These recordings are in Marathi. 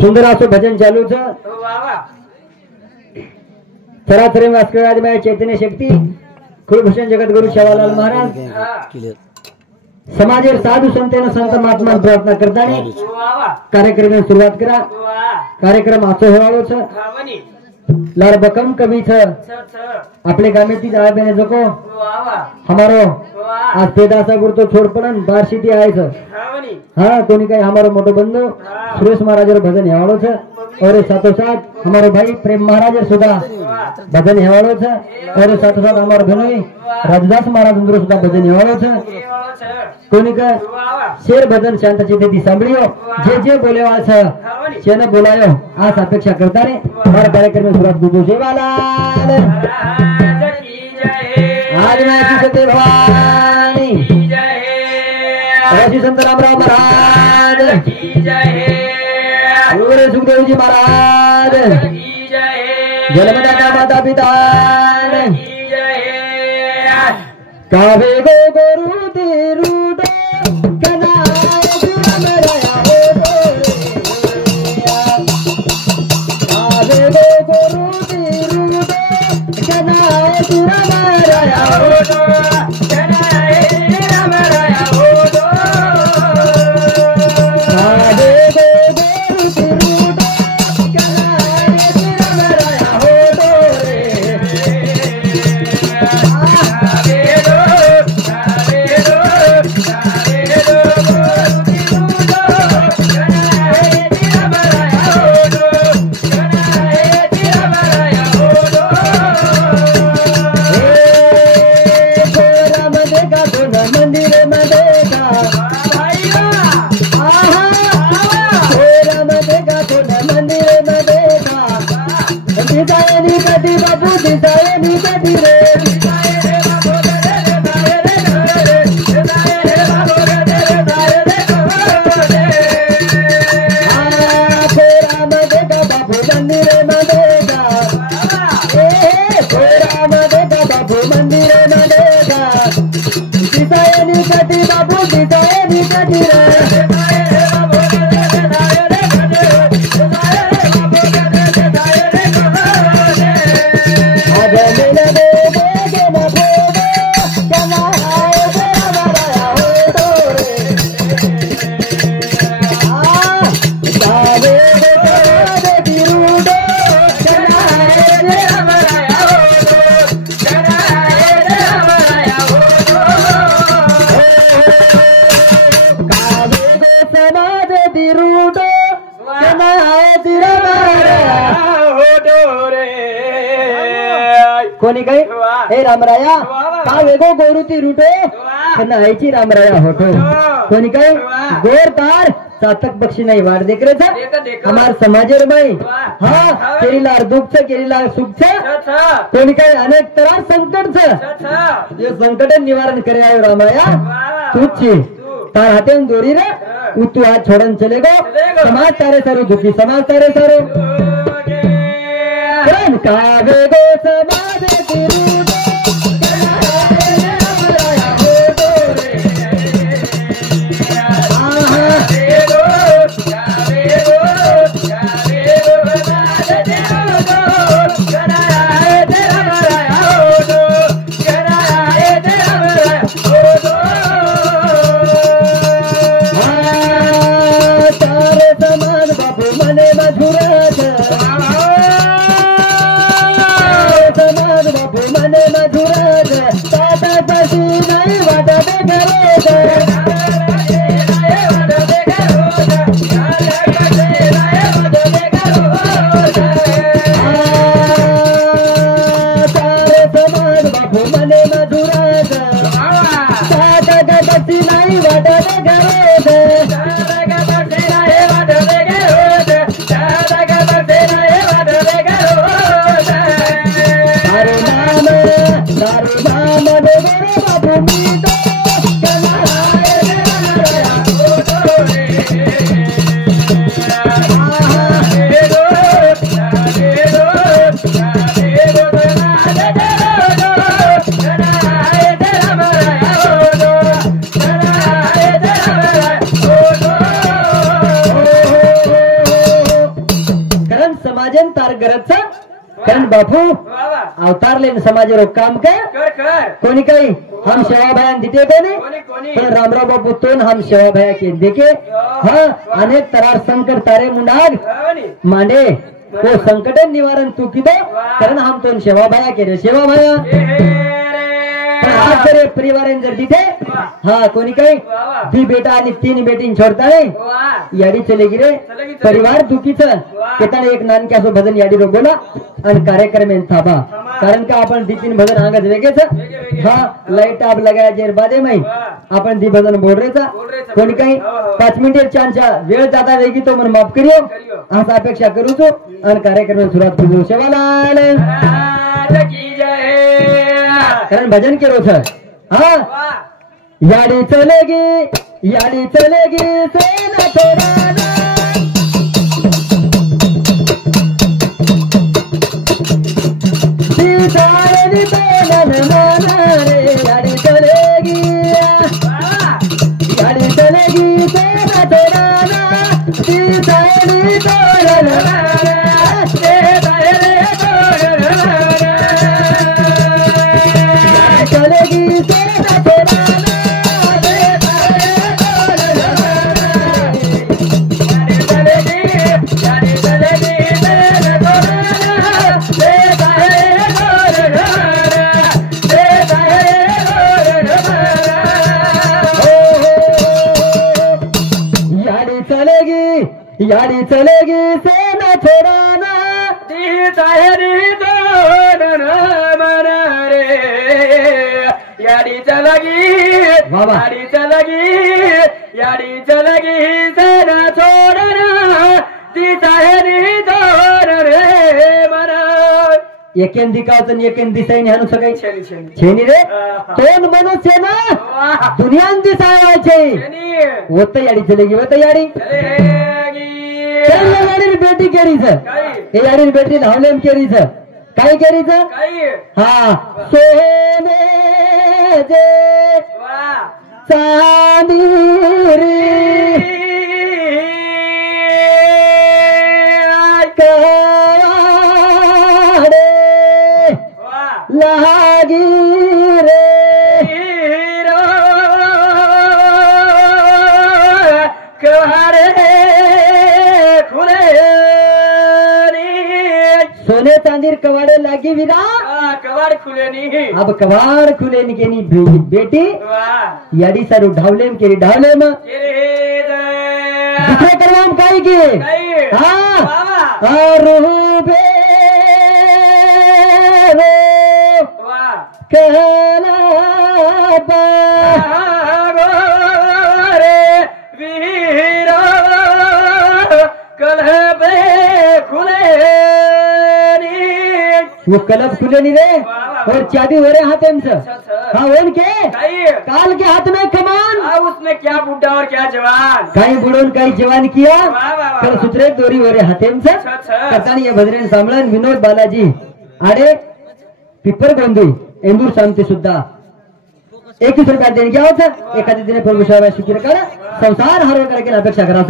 सुंदर असं भजन चालूच चराचर वास्कराजमय चैतन्य शक्ती कुलभूषण जगद्गुरु शेवालाल महाराज समाजेर साधू संतेन संत महात्मा प्रार्थना करताना कार्यक्रम सुरुवात करा कार्यक्रम आचो हेवाळोच लार बकम कवी छ आपले गामेती जाय बेने जको हमारो आज पेदासा गुरतो छोडपणन बारशीती आहे छ हाँ कोनी कई हमारो मोटो बंधु सुरेश महाराज भजन हेवाळो छ और साथों साथ हमारो भाई प्रेम महाराज सुधा भजन हेवाळो छ और साथों साथ हमारो बहनोई राजदास महाराज सुधा भजन हेवाळो छ कोनी का शेर भजन शांत चित्ते सांभळियो जे बोलेवा छ शेने बोलायो आज अपेक्षा करता रे हमारा कार्यक्रम में सुरुवात गुरु शेवालाल आज मैं सत्य भवानी श्री संत रामराव महाराज की जय गुरु सुखदेव जी महाराज की जय जन्मदाता माता पिता की जय कावे गो गुरु तिरुडो कनाय गुरमराया हो कावे गो गुरु तिरुडो कनाय गुरमराया हो कोणी काही हे रामराया का वेगो गोरुती रुटो खनायची रामराया होतो कोणी काही गोर तार चातक बक्षी नाही वाढ देख रे हमार समाजेर बाई हाँ केरीला दुःख छ केरीला सुख छ कोणी काही अनेक तरह संकट छ ये संकट निवारण करे आयो रामराया तुझी तार हाथे दोरी रे तू हाथ छोड़न चले गो समाज तारे सारो दुखी समाज तारे सारो का वेगो समाज Daru nama बापू अवतारले समाज रो काम कर कोणी काही हम सेवा भयान दिते कोणी पण रामराव बापू तोन हम सेवा भया के देखे हाँ अनेक तरार संकट तारे मुंडाग मांडे वो संकट निवारण तू किदो कारण हम तोन सेवा भया के सेवा भया आज जर परिवार जर तिथे हाँ कोणी काही ती बेटा आणि 3 बेटीन छोडताळे याडी चले गिरे परिवार दुखीचं केताने एक नानक्यासो भजन याडी रो बोला आणि कार्यक्रम थांबा कारण का आपण 3 भजन आंगत वेगेच हाँ लाईट आप लगाया जेर बादे मै आपण ती भजन बोलरेचा कोणी काही 5 मिनिटे चांचा वेळ जाता वेगी तो मन माफ करियो आज अपेक्षा करू तो आणि कार्यक्रम सुरुवात करू सेवालाल कारण भजन केरो सर हाँ याडी चलेगी सेना छोड़ाना सीतारनी बेलन माना रे याडी चलेगी सेना छोड़ाना सीतारनी बेलन याडी चलेगी सेना छोड़ाना याडी चलेगी सेना छोड़ना एकेन दिखावत एकेन दिसाई हानु सकाळी छेनी रे तोन मनुष्य ना दुनियान दिसायचे होत याडी चलेगी होत याडी याडी बेटी केरीच हे याडी बेटी धावलेम केरीच काय केरीच हा सोने जे चांदी रे लागी रे कवाड़े खुले सोने चांदीर कवाड़े लागी विरा कवाड़ खुले नहीं अब कवाड़ खुले नहीं केनी बेटी याडी सारू ढावलेम केरी ढावलेम दूसरे करवाम काई की हाँ रूबे कहना रे वीरो कलब खुले वो कलब खुले नहीं रे और चाबी हो रहे हाथ में हाँ उनके काल के हाथ में कमान उसमें क्या बुढ़ा और क्या जवान कहीं बुढ़ों कहीं जवान किया कल सुतरे दोरी हो रहे हाथ में कथानी ये भद्रेन सामलन विनोद बालाजी आडे पिपर गोंदी इंदूर शांति सुद्धा 21 रुपया देने क्या होता एखाद्या दिने प्रभू साहेब सुखी करा संसार हरव करके अपेक्षा करा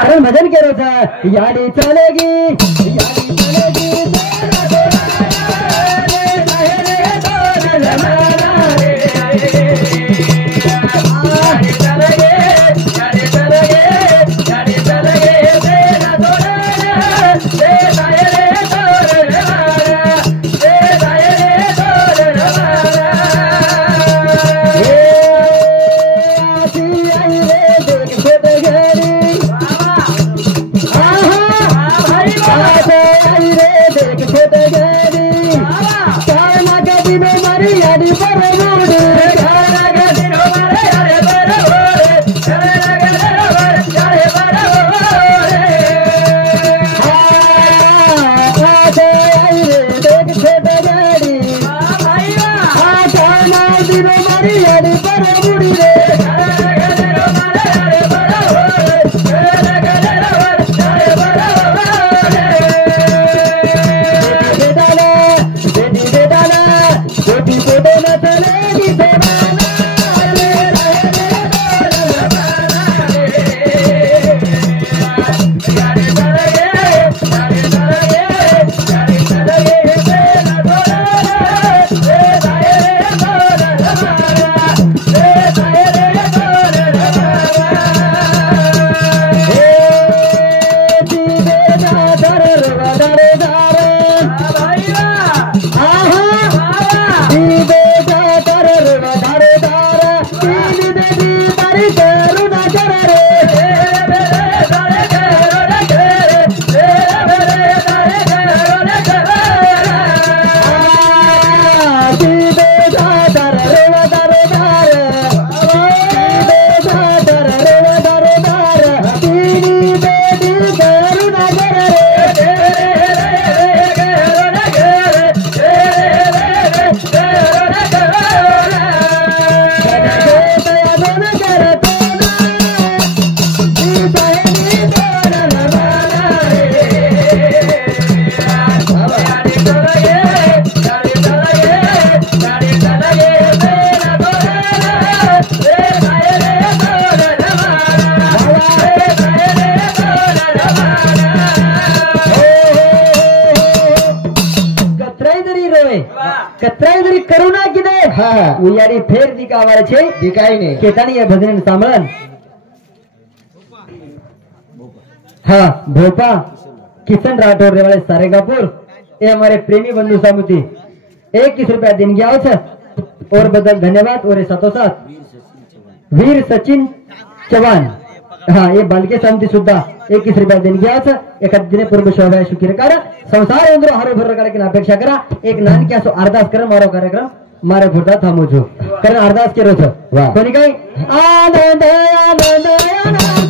अरे भजन के रोज याडी चलेगी बेटी बेटा ना કતરાઈ જરી કરુણા કીધે હા ઉયારી ફેર દીકાવાળે છે દીકાઈ ને કેતાની એ ભજન સાંભળન हाँ भोपा किशन राठौर रेवाड़े सारेगापुर ये हमारे प्रेमी बंधु सामुती 21 रुपया दिन गया है और बदल धन्यवाद और साथ वीर सचिन चौहान हाँ ये बालके सामुती सुद्धा 21 रुपया दिन गया है एक दिन पूर्व शोभा शुक्र कर संसार अंदर हरो भर कार्यक्रम अपेक्षा करा एक नान क्या सो अरदास कर मारो कार्यक्रम मारे भुरता थामो छो कारण अरदास केरो छो कोनी कई आनंद आनंद आनंद